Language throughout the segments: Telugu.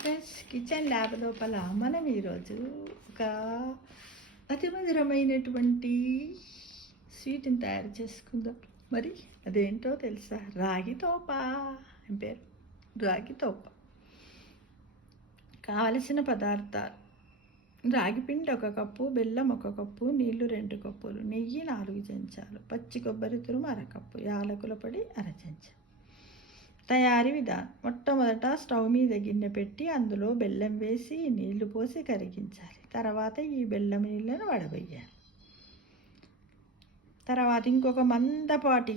ఫ్రెండ్స్, కిచెన్ ల్యాబ్ లోపల మనం ఈరోజు ఒక అతి మధురమైనటువంటి స్వీట్ని తయారు చేసుకుందాం. మరి అదేంటో తెలుసా? రాగి తోప అని పేరు. రాగి తోప కావలసిన పదార్థాలు: రాగి పిండి 1 కప్పు, బెల్లం 1 కప్పు, నీళ్లు 2 కప్పులు, నెయ్యి 4 చెంచాలు, పచ్చి కొబ్బరి తురుము 1/2 కప్పు, యాలకుల పొడి 1/2 చెంచా. తయారీ విధానం: మొట్టమొదట స్టవ్ మీద గిన్నె పెట్టి అందులో బెల్లం వేసి నీళ్లు పోసి కరిగించాలి. తర్వాత ఈ బెల్లం నీళ్ళను వడబోయాలి. తర్వాత ఇంకొక మందపాటి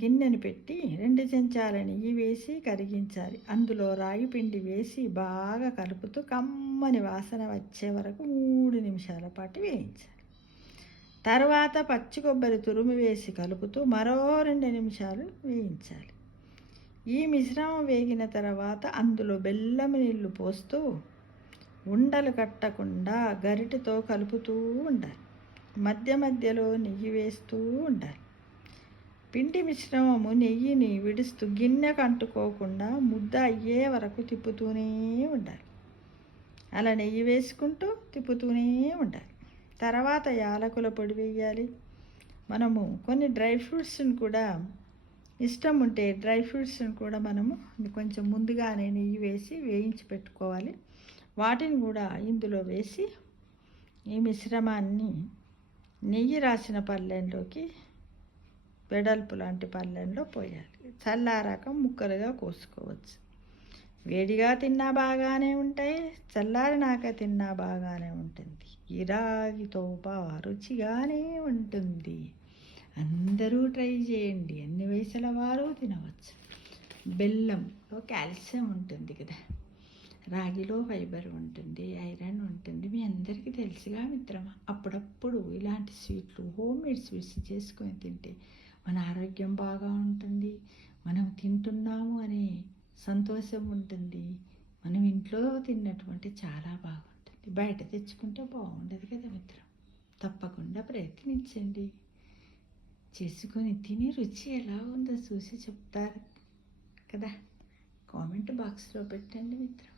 గిన్నెను పెట్టి 2 చెంచాల నెయ్యి వేసి కరిగించాలి. అందులో రాగి పిండి వేసి బాగా కలుపుతూ కమ్మని వాసన వచ్చే వరకు 3 నిమిషాల పాటు వేయించాలి. తర్వాత పచ్చి కొబ్బరి తురుము వేసి కలుపుతూ మరో 2 నిమిషాలు వేయించాలి. ఈ మిశ్రమం వేగిన తర్వాత అందులో బెల్లం నీళ్లు పోస్తూ ఉండలు కట్టకుండా గరిటెతో కలుపుతూ ఉండాలి. మధ్య మధ్యలో నెయ్యి వేస్తూ ఉండాలి. పిండి మిశ్రమము నెయ్యిని విడుస్తూ గిన్నెకు అంటుకోకుండా ముద్ద అయ్యే వరకు తిప్పుతూనే ఉండాలి. అలా నెయ్యి వేసుకుంటూ తిప్పుతూనే ఉండాలి. తర్వాత యాలకుల పొడి వేయాలి. మనము కొన్ని డ్రై ఫ్రూట్స్ని కూడా ఇష్టం ఉంటే డ్రై ఫ్రూట్స్ని కూడా మనము కొంచెం ముందుగానే నెయ్యి వేసి వేయించి పెట్టుకోవాలి. వాటిని కూడా ఇందులో వేసి ఈ మిశ్రమాన్ని నెయ్యి రాసిన పళ్ళెంలోకి వెడల్పు లాంటి పళ్ళెంలో పోయాలి. చల్లారాక ముక్కలుగా కోసుకోవచ్చు. వేడిగా తిన్నా బాగానే ఉంటాయి, చల్లారినాక తిన్నా బాగానే ఉంటుంది. ఈ రాగి తోప రుచిగానే ఉంటుంది. అందరూ ట్రై చేయండి. అన్ని వయసుల వారు తినవచ్చు. బెల్లంలో కాల్షియం ఉంటుంది కదా, రాగిలో ఫైబర్ ఉంటుంది, ఐరన్ ఉంటుంది. మీ అందరికీ తెలుసుగా మిత్రమా. అప్పుడప్పుడు ఇలాంటి స్వీట్లు, హోమ్ మేడ్ స్వీట్స్ చేసుకొని తింటే మన ఆరోగ్యం బాగా ఉంటుంది. మనం తింటున్నాము అనే సంతోషం ఉంటుంది. మనం ఇంట్లో తిన్నటువంటి చాలా బాగుంటుంది. బయట తెచ్చుకుంటే బాగుండదు కదా మిత్రం. తప్పకుండా ప్రయత్నించండి. చేసుకొని తిని రుచి ఎలా ఉందో చూసి చెప్తారు కదా. కామెంట్ బాక్స్లో పెట్టండి మిత్రం.